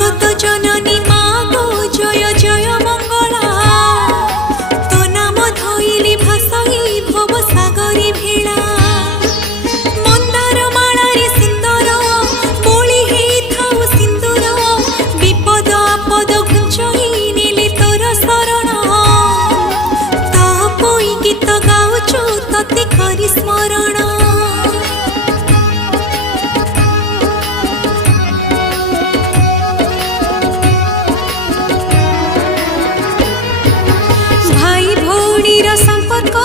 जगत जननी मागो जय जय मंगला तो नाम धइली भासई भव सागरी भेला मंदार मालारे सुंदर बोली हेई थाउ सिंदूर विपद आपद घुंचई नेले तोर शरण तपोई गीत गाउछु तते करि स्मरण संपर्क